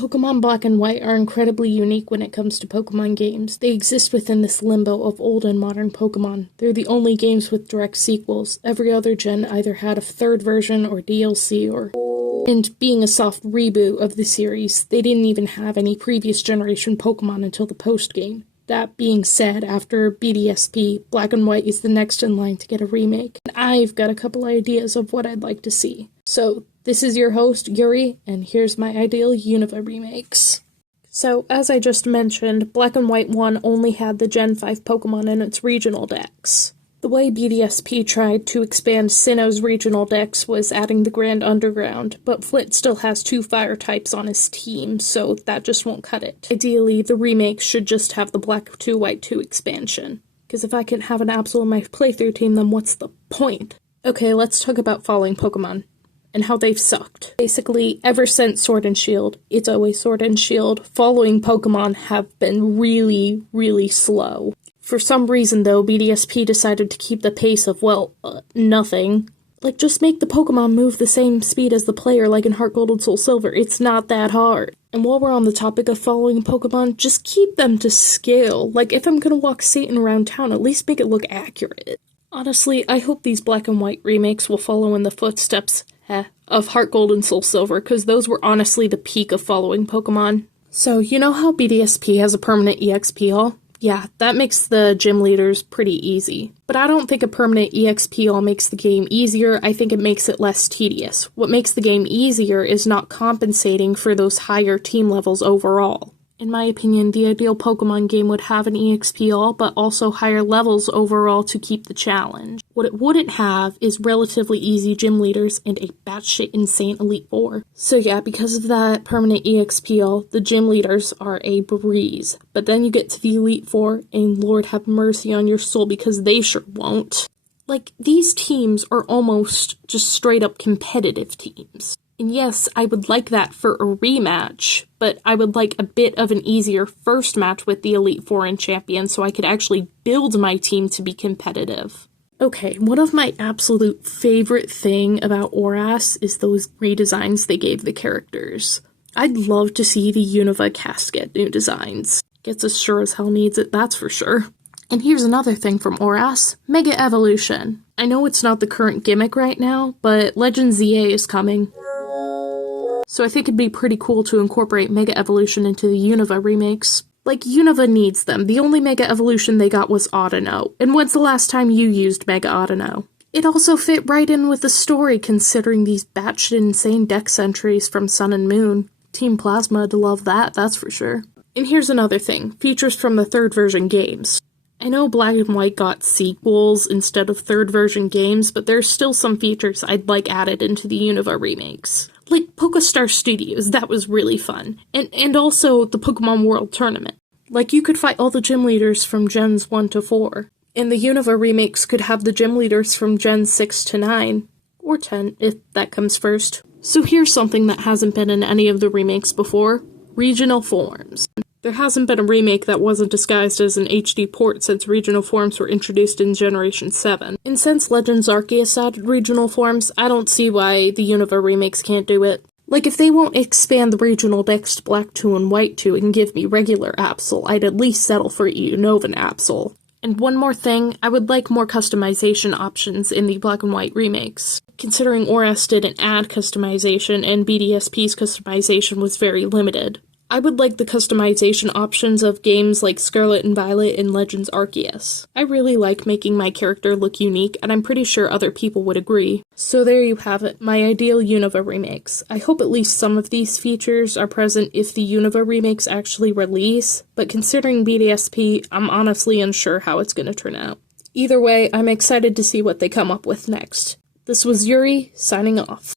Pokemon Black and White are incredibly unique when it comes to Pokemon games. They exist within this limbo of old and modern Pokemon. They're the only games with direct sequels. Every other gen either had a third version or DLC and being a soft reboot of the series, they didn't even have any previous generation Pokemon until the post-game. That being said, after BDSP, Black and White is the next in line to get a remake, and I've got a couple ideas of what I'd like to see. So, this is your host, Yuri, and here's my ideal Unova remakes. So, as I just mentioned, Black and White 1 only had the Gen 5 Pokemon in its regional dex. The way BDSP tried to expand Sinnoh's regional dex was adding the Grand Underground, but Flit still has 2 fire types on his team, so that just won't cut it. Ideally, the remake should just have the Black 2, White 2 expansion. Because if I can have an Absol in my playthrough team, then what's the point? Okay, let's talk about following Pokemon and how they've sucked. Basically, ever since Sword and Shield, it's always Sword and Shield, following Pokemon have been really, really slow. For some reason, though, BDSP decided to keep the pace of, nothing. Like, just make the Pokemon move the same speed as the player, like in Heart Gold and Soul Silver. It's not that hard. And while we're on the topic of following Pokemon, just keep them to scale. Like, if I'm gonna walk Satan around town, at least make it look accurate. Honestly, I hope these Black and White remakes will follow in the footsteps, of Heart Gold and Soul Silver, because those were honestly the peak of following Pokemon. So, you know how BDSP has a permanent EXP all? Yeah, that makes the gym leaders pretty easy. But I don't think a permanent EXP all makes the game easier, I think it makes it less tedious. What makes the game easier is not compensating for those higher team levels overall. In my opinion, the ideal Pokemon game would have an EXP all, but also higher levels overall to keep the challenge. What it wouldn't have is relatively easy gym leaders and a batshit insane Elite Four. So yeah, because of that permanent EXP all, the gym leaders are a breeze. But then you get to the Elite Four, and Lord have mercy on your soul because they sure won't. Like, these teams are almost just straight up competitive teams. And yes, I would like that for a rematch, but I would like a bit of an easier first match with the Elite Four and Champion so I could actually build my team to be competitive. Okay, one of my absolute favorite thing about ORAS is those redesigns they gave the characters. I'd love to see the Unova cast get new designs. Gets as sure as hell needs it, that's for sure. And here's another thing from ORAS, Mega Evolution. I know it's not the current gimmick right now, but Legends ZA is coming. So I think it'd be pretty cool to incorporate Mega Evolution into the Unova remakes. Like, Unova needs them. The only Mega Evolution they got was Audino. And when's the last time you used Mega Audino? It also fit right in with the story, considering these batshit insane dex entries from Sun and Moon. Team Plasma'd love that, that's for sure. And here's another thing, features from the third version games. I know Black and White got sequels instead of third version games, but there's still some features I'd like added into the Unova remakes. Like PokeStar Studios, that was really fun. And also the Pokemon World Tournament. Like, you could fight all the gym leaders from Gens 1 to 4. And the Unova remakes could have the gym leaders from Gens 6 to 9. Or 10, if that comes first. So here's something that hasn't been in any of the remakes before. Regional forms. There hasn't been a remake that wasn't disguised as an HD port since regional forms were introduced in Generation 7. And since Legends Arceus added regional forms, I don't see why the Unova remakes can't do it. Like, if they won't expand the regional dex to Black 2 and White 2 and give me regular Absol, I'd at least settle for Unova Absol. And one more thing, I would like more customization options in the Black and White remakes. Considering ORAS didn't add customization and BDSP's customization was very limited. I would like the customization options of games like Scarlet and Violet and Legends Arceus. I really like making my character look unique, and I'm pretty sure other people would agree. So there you have it, my ideal Unova remakes. I hope at least some of these features are present if the Unova remakes actually release, but considering BDSP, I'm honestly unsure how it's gonna turn out. Either way, I'm excited to see what they come up with next. This was Yuri, signing off.